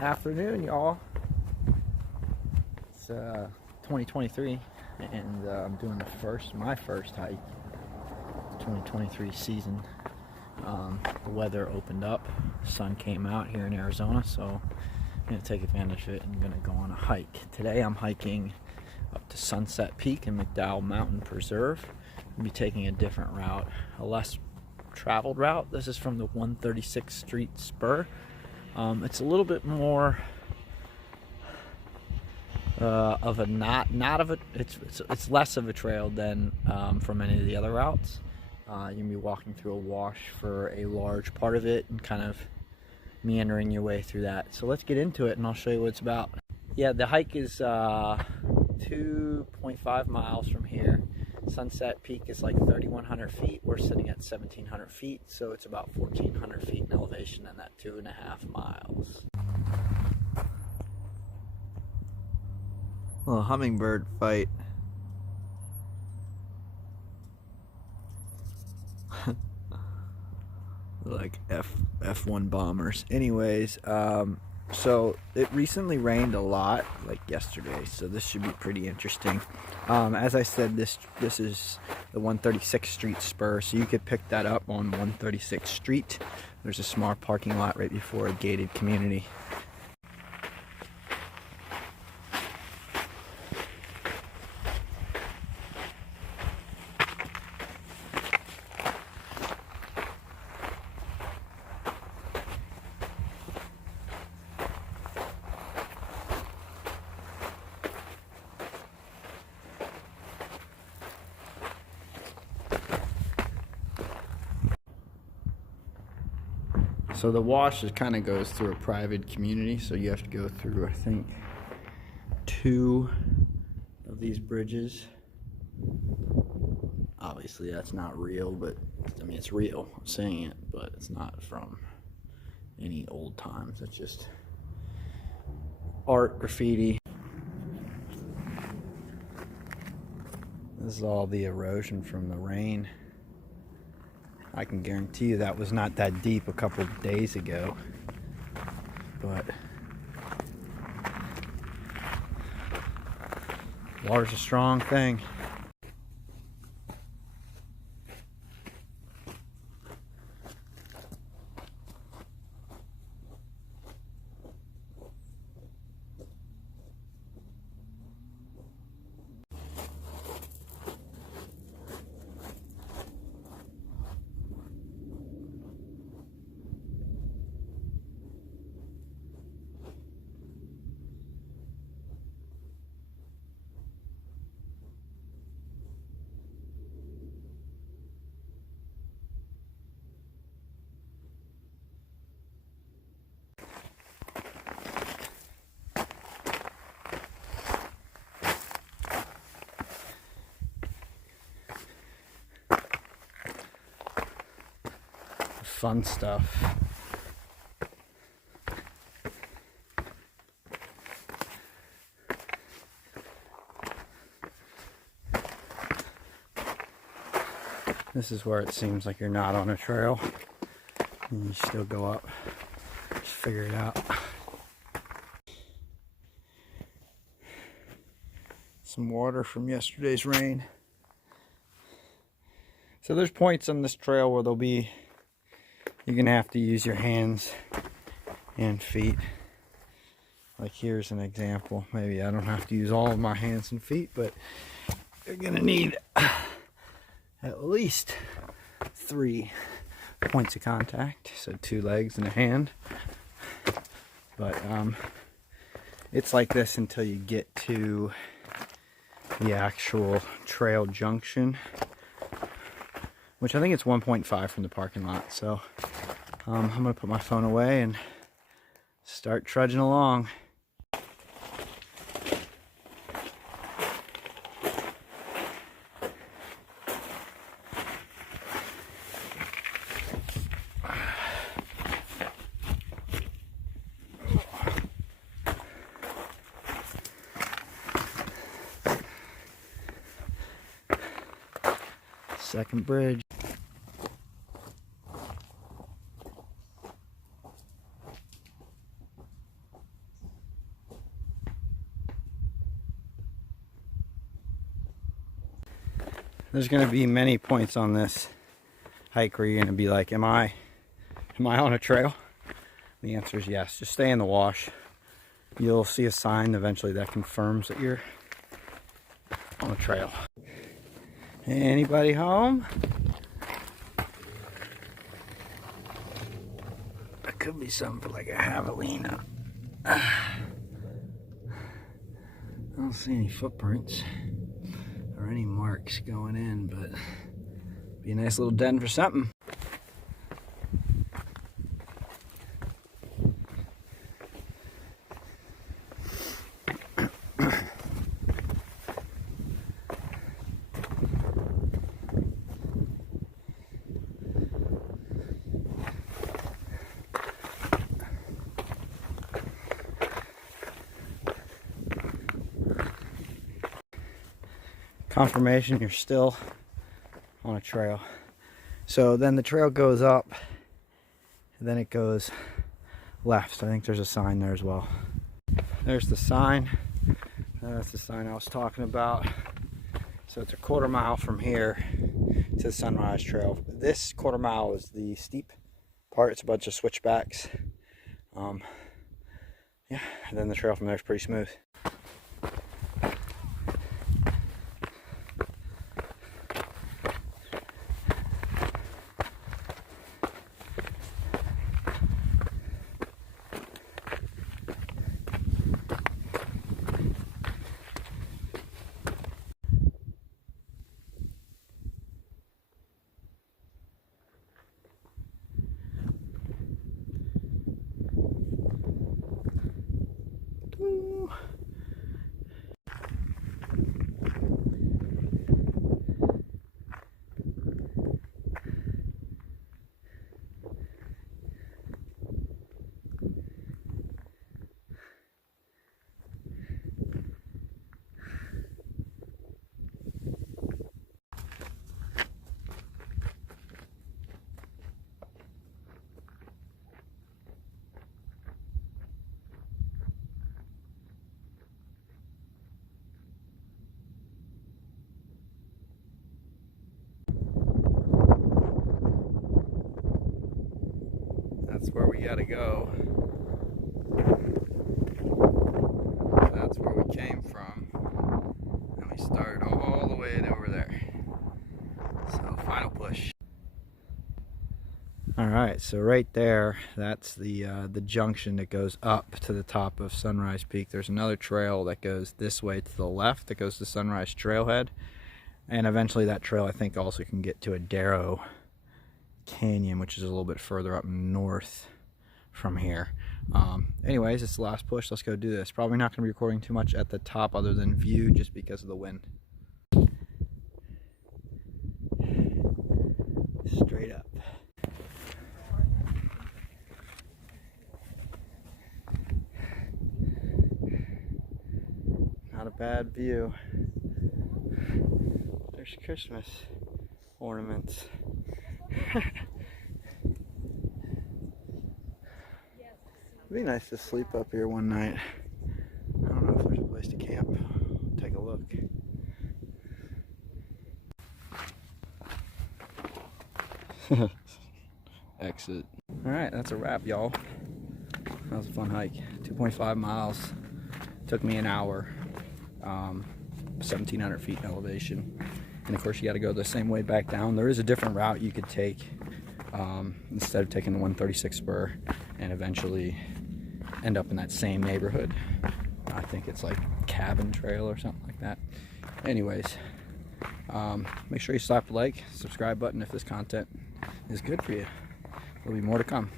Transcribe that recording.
Afternoon, y'all. It's 2023, and I'm doing my first hike, 2023 season. The weather opened up, sun came out here in Arizona, so I'm going to take advantage of it and going to go on a hike. Today I'm hiking up to Sunset Peak in McDowell Mountain Preserve. I'll be taking a different route, a less traveled route. This is from the 136th Street Spur. It's a little bit more of a it's less of a trail than from any of the other routes. You're gonna be walking through a wash for a large part of it and kind of meandering your way through that. So let's get into it and I'll show you what it's about. Yeah, the hike is 2.5 miles from here. Sunset Peak is like 3,100 feet. We're sitting at 1,700 feet, so it's about 1,400 feet in elevation in that 2.5 miles. Little hummingbird fight. Like F1 bombers. Anyways, so it recently rained a lot, like yesterday, so this should be pretty interesting. As I said, this is the 136th Street Spur, so you could pick that up on 136th Street. There's a small parking lot right before a gated community. So the wash kind of goes through a private community, so you have to go through, I think, 2 of these bridges. Obviously that's not real, but I mean it's real, I'm saying it, but it's not from any old times. It's just art, graffiti. This is all the erosion from the rain. I can guarantee you that was not that deep a couple of days ago, but water's a strong thing. Fun stuff. This is where it seems like you're not on a trail and you still go up. Just figure it out. Some water from yesterday's rain. So there's points on this trail where you're gonna have to use your hands and feet. Like here's an example. Maybe I don't have to use all of my hands and feet, but you're gonna need at least 3 points of contact. So 2 legs and a hand. But it's like this until you get to the actual trail junction, which I think it's 1.5 from the parking lot. So I'm gonna put my phone away and start trudging along. Second bridge. There's going to be many points on this hike where you're going to be like, am I on a trail? The answer is yes. Just stay in the wash. You'll see a sign eventually that confirms that you're on a trail. Anybody home? That could be something for like a javelina. I don't see any footprints or any marks going in, but be a nice little den for something. Confirmation you're still on a trail. So then the trail goes up, and then it goes left. I think there's a sign there as well. There's the sign. That's the sign I was talking about. So it's a 1/4 mile from here to the Sunrise Trail. This 1/4 mile is the steep part. It's a bunch of switchbacks. Yeah, and then the trail from there is pretty smooth. That's where we gotta go. That's where we came from. And we started all the way over there. So final push. Alright, so right there, that's the junction that goes up to the top of Sunrise Peak. There's another trail that goes this way to the left that goes to Sunrise Trailhead. And eventually that trail I think also can get to a Darrow Canyon, which is a little bit further up north from here. Anyways, it's the last push. Let's go do this. Probably not going to be recording too much at the top other than view just because of the wind. Straight up. Not a bad view. There's Christmas ornaments. It'd be nice to sleep up here one night. I don't know if there's a place to camp. Take a look. Exit. Alright, that's a wrap, y'all. That was a fun hike. 2.5 miles. Took me an hour. 1,700 feet in elevation. And of course you got to go the same way back down. There is a different route you could take instead of taking the 136th Spur and eventually end up in that same neighborhood. I think it's like Cabin Trail or something like that. Anyways, make sure you slap the like, subscribe button if this content is good for you. There'll be more to come.